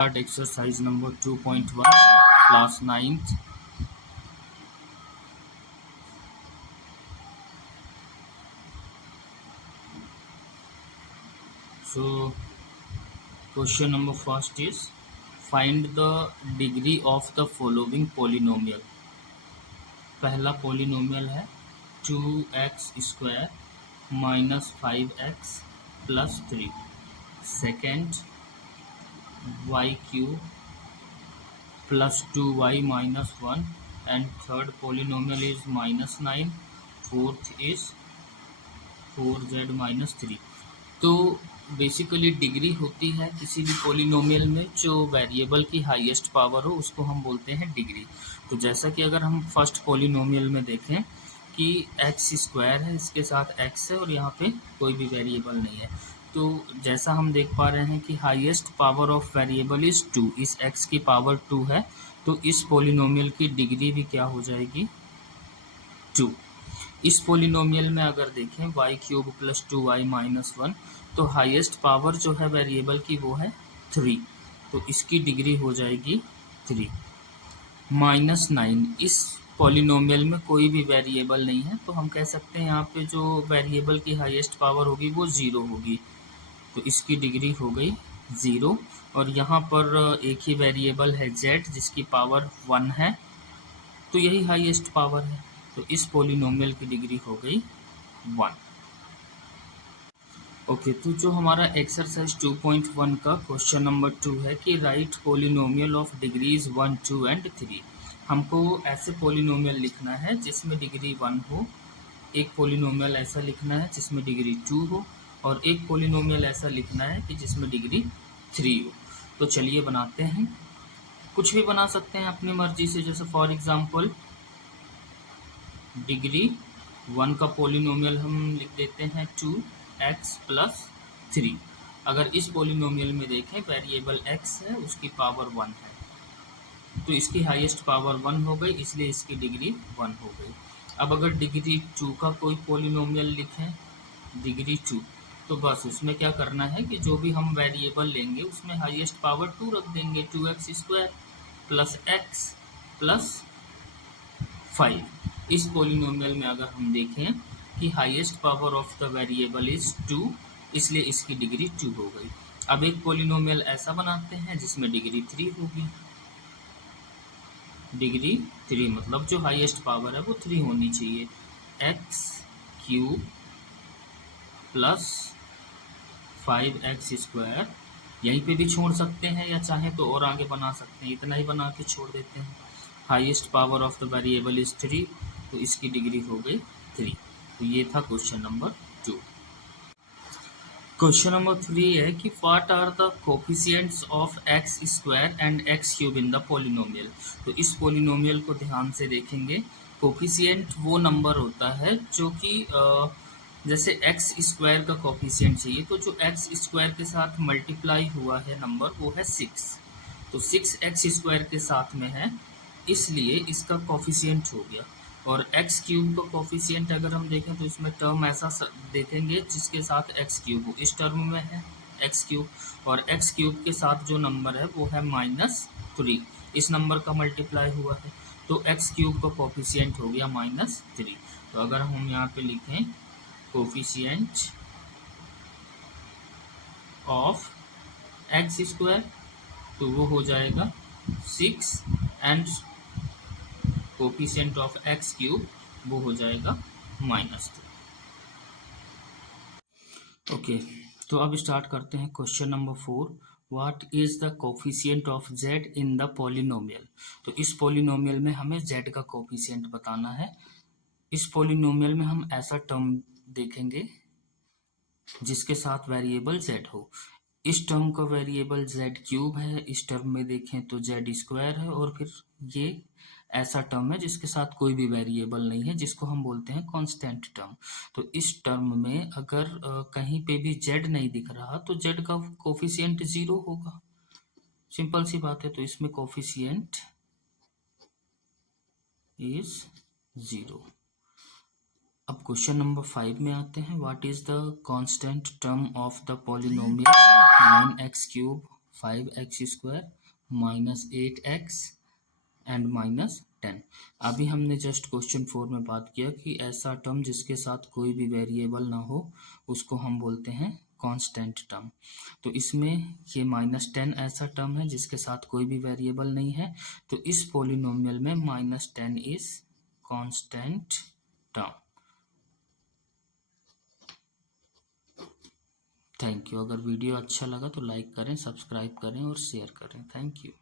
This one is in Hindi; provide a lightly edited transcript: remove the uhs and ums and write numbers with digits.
Start exercise number 2.1, class 9th. So question number first is find the degree of the following polynomial. पहला polynomial है 2x² minus 5x plus 3. Second, y³ plus 2y minus 1, and third polynomial is minus 9. Fourth is 4z minus 3. तो बेसिकली डिग्री होती है किसी भी पॉलिनोमियल में जो वेरिएबल की हाईएस्ट पावर हो, उसको हम बोलते हैं डिग्री। तो जैसा कि अगर हम फर्स्ट पॉलिनोमियल में देखें कि x² है, इसके साथ x है और यहाँ पे कोई भी वेरिएबल नहीं है, तो जैसा हम देख पा रहे हैं कि highest power of variable is 2, इस x की पावर 2 है, तो इस पॉलिनोमियल की डिग्री भी क्या हो जाएगी 2। इस पॉलिनोमियल में अगर देखें y³ प्लस 2y माइनस 1, तो हाईएस्ट पावर जो है वेरिएबल की वो है 3, तो इसकी डिग्री हो जाएगी 3। माइनस 9, इस पॉलिनोमियल में कोई भी वेरिएबल नहीं है, तो हम कह सकते हैं यहाँ पे जो वेरिएबल की हाईएस्ट पावर होगी वो 0 होगी, तो इसकी डिग्री हो गई 0। और यहाँ पर एक ही वेरिएबल है z जिसकी पावर 1 है, तो यही हाईएस्ट पावर है, तो इस पॉलिनोमियल की डिग्री हो गई 1। ओके, तो जो हमारा एक्सरसाइज 2.1 का क्वेश्चन नंबर 2 है कि right polynomial of degrees 1, 2 and 3। हमको ऐसे पॉलिनोमियल लिखना है जिसमें डिग्री 1 हो, एक पॉलिनोमियल ऐसा लिखना है जिसमें डिग्री 2 हो, और एक पॉलिनोमियल ऐसा लिखना है कि जिसमें डिग्री 3 हो। तो चलिए बनाते हैं, कुछ भी बना सकते हैं अपनी मर्जी से, जैसे फॉर एग्जांपल डिग्री 1 का पॉलिनोमियल हम लिख देते हैं 2x प्लस 3। अगर इस पॉलिनोमियल में देखें वेरिएबल x है, उसकी पावर 1 है, तो इसकी हाईएस्ट पावर 1 हो गई, इसलिए इसकी डिग्री 1 हो गई। अब अगर डिग्री 2 का कोई पॉलिनोमियल लिखें डिग्री 2, तो बस उसमें क्या करना है कि जो भी हम वेरिएबल लेंगे उसमें हाईएस्ट पावर 2 रख देंगे, 2x² प्लस x प्लस 5। इस पॉलिनोमियल में अगर हम देखें कि highest power of the variable is 2, इसलिए इसकी डिग्री 2 हो गई। अब एक पॉलिनोमियल ऐसा बनाते हैं जिसमें डिग्री 3 होगी, डिग्री 3 मतलब जो हाईएस्ट पावर है वो 3 होनी चाहिए, x³ प्लस 5x²। यहीं पे भी छोड़ सकते हैं या चाहे तो और आगे बना सकते हैं, इतना ही बना के छोड़ देते हैं। Highest power of the variable is 3, तो इसकी डिग्री हो गई 3। तो ये था क्वेश्चन नंबर 2। क्वेश्चन नंबर 3 है कि what are the coefficients of x² and x³ in the polynomial. तो इस पॉलिनोमियल को ध्यान से देखेंगे, कोफिशिएंट वो नंबर होता है जो कि जैसे x² का कोफिशिएंट चाहिए, तो जो x² के साथ मल्टीप्लाई हुआ है नंबर वो है 6, तो 6x² के साथ में है, इसलिए इसका कोफिशिएंट हो गया। और x³ का कोफिशिएंट अगर हम देखें तो इसमें टर्म ऐसा देखेंगे जिसके साथ x³ हो, इस टर्म में है x³, और x³ के साथ जो नंबर है वो है -3, इस नंबर का मल्टीप्लाई हुआ है, तो x³ का कोफिशिएंट हो गया -3। तो अगर हम यहाँ पे लिखें कोफिशिएंट ऑफ x², तो वो हो जाएगा 6, एंड कोफिशिएंट ऑफ x³ वो हो जाएगा -3। ओके, तो अब स्टार्ट करते हैं question number 4। What is the coefficient of z in the polynomial. तो इस पॉलिनोमियल में हमें z का कोफिशिएंट बताना है। इस पॉलिनोमियल में हम ऐसा टर्म देखेंगे जिसके साथ वेरिएबल z हो। इस टर्म का वेरिएबल z³ है, इस टर्म में देखें तो z² है, और फिर ये ऐसा टर्म है जिसके साथ कोई भी वेरिएबल नहीं है, जिसको हम बोलते हैं कांस्टेंट टर्म। तो इस टर्म में अगर कहीं पे भी z नहीं दिख रहा तो z का कोफिशिएंट 0 होगा, सिंपल सी बात है, तो इसमें कोफिशिएंट इज 0। अब क्वेश्चन नंबर 5 में आते हैं, what is the constant term of the polynomial 9x³ 5x² minus 8x and minus 10। अभी हमने जस्ट क्वेश्चन 4 में बात किया कि ऐसा टर्म जिसके साथ कोई भी वेरिएबल ना हो उसको हम बोलते हैं कांस्टेंट टर्म। तो इसमें ये -10 ऐसा टर्म है जिसके साथ कोई भी वेरिएबल नहीं है, तो इस पॉलिनोमियल में -10 is constant term. Thank you. अगर वीडियो अच्छा लगा तो लाइक करें, सब्सक्राइब करें और शेयर करें। Thank you.